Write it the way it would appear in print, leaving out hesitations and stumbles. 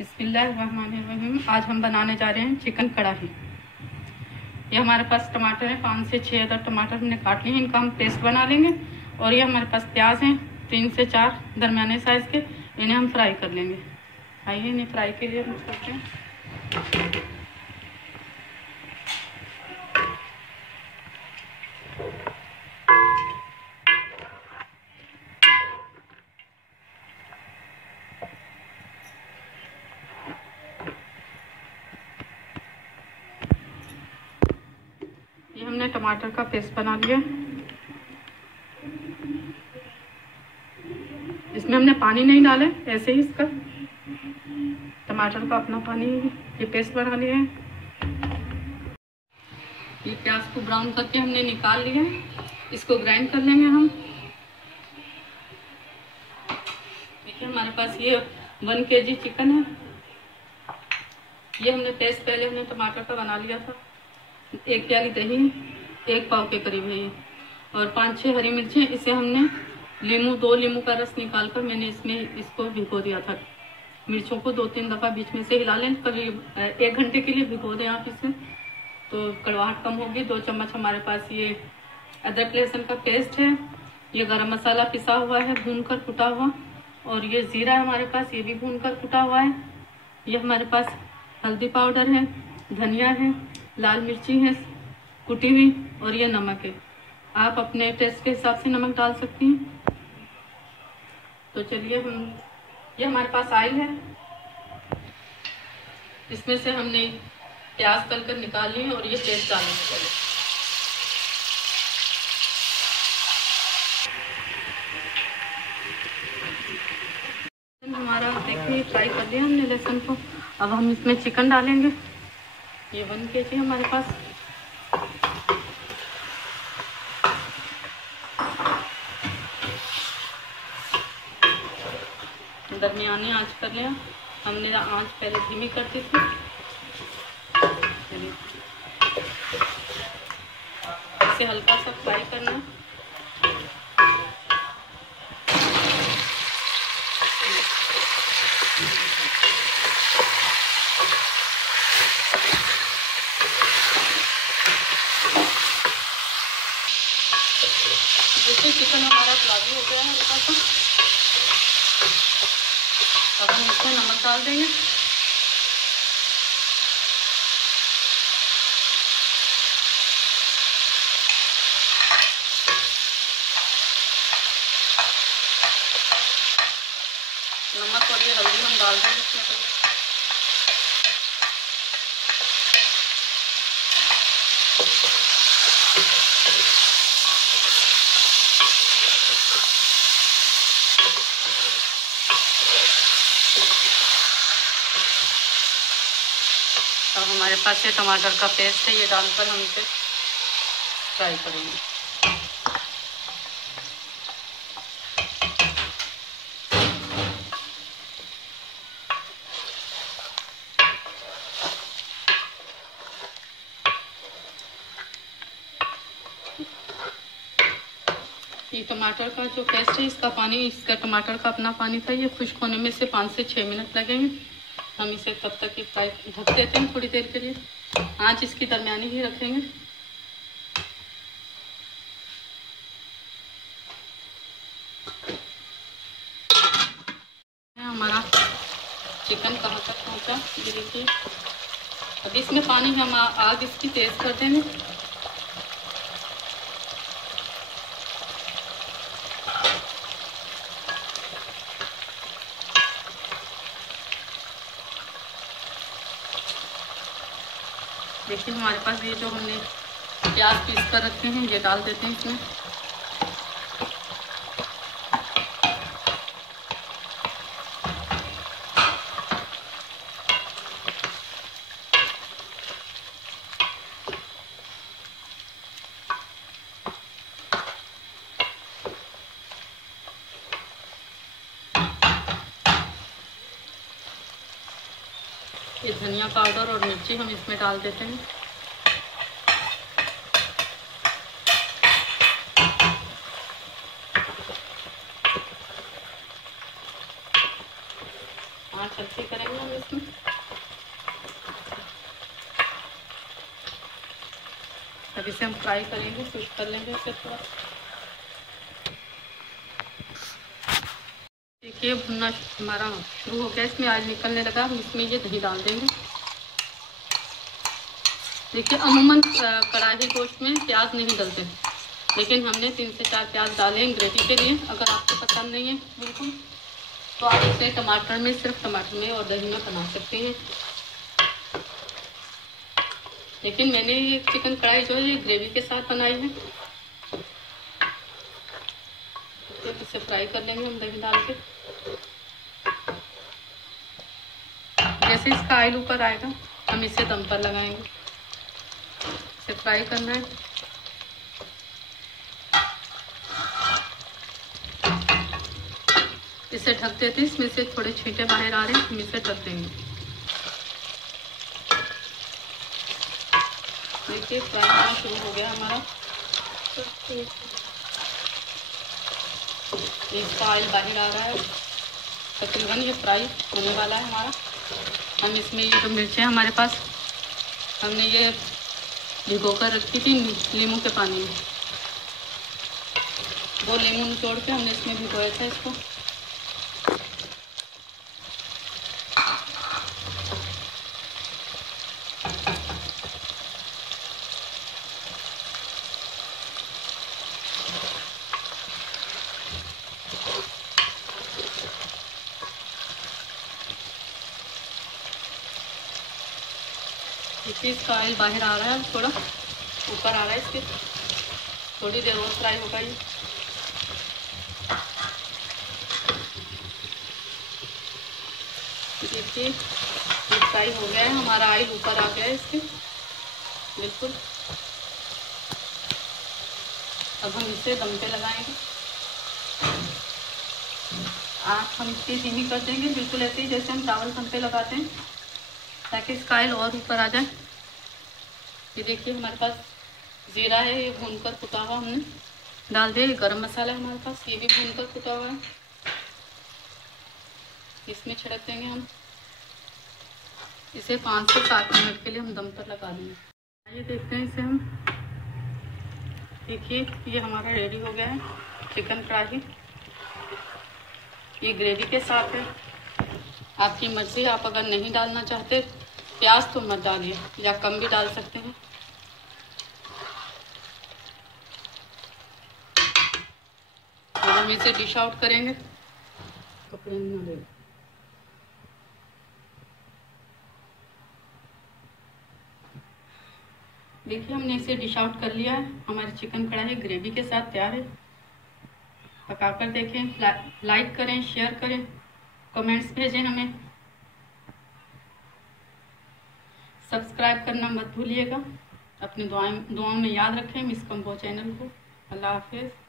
बिस्मिल्लाहिर्रहमानिर्रहीम। आज हम बनाने जा रहे हैं चिकन कढ़ाई। ये हमारे पास टमाटर है, 5 से 6 अदर टमाटर हमने काट लिए, इनका हम पेस्ट बना लेंगे। और ये हमारे पास प्याज हैं 3 से 4 दरमियाने साइज़ के, इन्हें हम फ्राई कर लेंगे। आइए इन्हें फ्राई के लिए हम करते हैं। ये हमने टमाटर का पेस्ट बना लिया। इसमें हमने पानी नहीं डाले, ऐसे ही इसका टमाटर का अपना पानी ये पेस्ट बना लिया है। ये प्याज को ब्राउन करके हमने निकाल लिया है, इसको ग्राइंड कर लेंगे हम। देखिए हमारे पास ये 1 kg चिकन है। ये हमने पेस्ट पहले हमने टमाटर का बना लिया था। 1 प्याली दही 1 पाव के करीब है ये, और 5-6 हरी मिर्ची। इसे हमने 2 नींबू का रस निकाल कर मैंने इसको भिगो दिया था। मिर्चों को 2-3 दफ़ा बीच में से हिला लें, करीब 1 घंटे के लिए भिगो दें आप इसे, तो कड़वाहट कम होगी। 2 चम्मच हमारे पास ये अदरक लहसुन का पेस्ट है। ये गरम मसाला पिसा हुआ है, भून कर कुटा हुआ। और ये जीरा है हमारे पास, ये भी भून कर कुटा हुआ है। ये हमारे पास हल्दी पाउडर है, धनिया है, लाल मिर्ची है कुटी हुई, और ये नमक है। आप अपने टेस्ट के हिसाब से नमक डाल सकती हैं। तो चलिए ये हमारे पास ऑयल है, इसमें से हमने प्याज तल कर निकाल लिए और ये पेस्ट डालने पहले। हमारा देखिए फ्राई कर लिया हमने लहसुन को। अब हम इसमें चिकन डालेंगे। ये 1 kg हमारे पास। दरमियानी आंच कर लिया हमने, आंच पहले धीमी कर दी थी। इसे हल्का सा फ्राई करना है। जैसे चिकन हमारा गुलाबी हो गया है हल्का सा, अब हम इसमें नमक डाल देंगे। नमक और ये हल्दी हम डाल देंगे इसमें। अब हमारे पास ये टमाटर का पेस्ट है, ये डालकर हम इसे फ्राई करेंगे। ये टमाटर का जो पेस्ट है, इसका पानी, इसका टमाटर का अपना पानी था, ये खुश्क होने में से 5 से 6 मिनट लगेंगे। हम इसे तब तक ये फ्राई ढक देते हैं थोड़ी देर के लिए। आंच इसकी दरमियानी ही रखेंगे। हमारा चिकन कहाँ तक पहुँचा ये देखिए। अब इसमें पानी हम आग इसकी तेज कर देंगे। देखिए हमारे पास ये जो हमने प्याज पीस कर रखे हैं, ये डाल देते हैं इसमें। ये धनिया पाउडर और मिर्ची हम इसमें डाल देते हैं। आँच हल्की करेंगे हम इसमें। अब इसे हम फ्राई करेंगे, स्विच कर लेंगे इसे थोड़ा। देखिए भुनना हमारा शुरू हो गया, इसमें ऑयल निकलने लगा। हम इसमें ये दही डाल देंगे। देखिए अमूमन कढ़ाई गोश्त में प्याज नहीं डलते, लेकिन हमने 3 से 4 प्याज डाले हैं ग्रेवी के लिए। अगर आपको पसंद नहीं है बिल्कुल तो आप इसे टमाटर में, सिर्फ टमाटर में और दही में बना सकते हैं। लेकिन मैंने ये चिकन कढ़ाई जो है ये ग्रेवी के साथ बनाई है। तो इसे फ्राई कर लेंगे हम दही डाल के। जैसे इसका ऑयल ऊपर आएगा हम इसे दम पर लगाएंगे। इसे फ्राई करना है। इसे ढक देते हैं। इसमें से थोड़े छींटे बाहर आ रहे हैं, हम इसे ढक देंगे। देखिए फ्राई होना शुरू हो गया हमारा। इसका ऑयल बाहर आ रहा है, तकरीबन ये फ्राई होने वाला है हमारा। हम इसमें ये जो मिर्चें हमारे पास, हमने ये भिगो कर रखी थी नींबू के पानी में। 2 नींबू निचोड़ के हमने इसमें भिगोया था इसको। देखिए इसका ऑयल बाहर आ रहा है, थोड़ा ऊपर आ रहा है। इसके थोड़ी देर और फ्राई होगा ये। देखिए ये फ्राई हो गया है, हमारा ऑयल ऊपर आ गया है इसके बिल्कुल। अब हम इसे दम पे लगाएंगे। आँच हम इसकी धीमी कर देंगे, बिल्कुल ऐसे ही जैसे हम चावल दम पे लगाते हैं, ताकि इसका ऑयल और ऊपर आ जाए। ये देखिए हमारे पास जीरा है, ये भूनकर कुटा हुआ हमने डाल दिया। ये गरम मसाला है हमारे पास, ये भी भूनकर कुटा हुआ है, इसमें छिड़क देंगे हम। इसे 5 से 7 मिनट के लिए हम दम पर लगा देंगे। ये देखते हैं इसे हम। देखिए ये हमारा रेडी हो गया है चिकन कढ़ाई। ये ग्रेवी के साथ है, आपकी मर्जी। आप अगर नहीं डालना चाहते प्याज तो मत डालिए, या कम भी डाल सकते हैं। जब हम इसे डिश आउट करेंगे कपड़े में ना ले। देखिए हमने इसे डिश आउट कर लिया है। हमारी चिकन कढ़ाई ग्रेवी के साथ तैयार है। पकाकर देखें, लाइक करें, शेयर करें, कमेंट्स भेजें हमें। सब्सक्राइब करना मत भूलिएगा। अपनी दुआओं में याद रखें मिस कंबो चैनल को। अल्लाह हाफिज़।